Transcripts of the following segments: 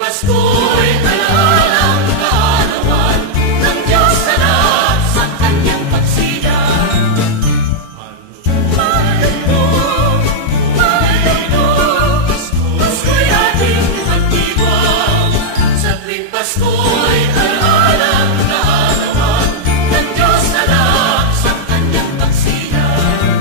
Pasko'y alaalang kaarawan ng Diyos sa lahat sa kanyang pagsilang. Pasko'y ating ipagdiwang. Sa tuwing Pasko'y alaalang kaarawan ng Diyos sa lahat sa kanyang pagsilang.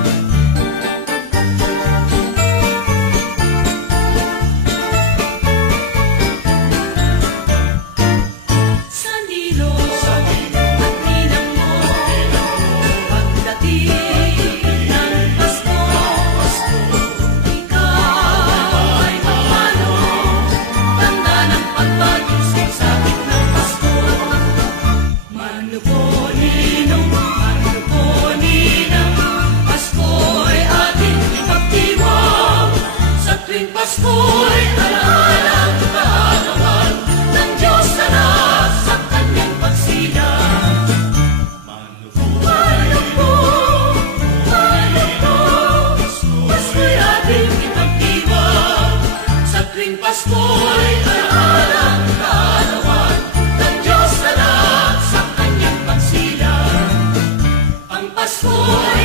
Pasko'y alaalang kaarawan ng Diyos sa lahat sa kanyang pagsilang. Pasko'y ating ipagdiwang. Sa tuwing Pasko'y alaalang kaarawan ng Diyos sa lahat sa kanyang pagsilang. Ang Pasko'y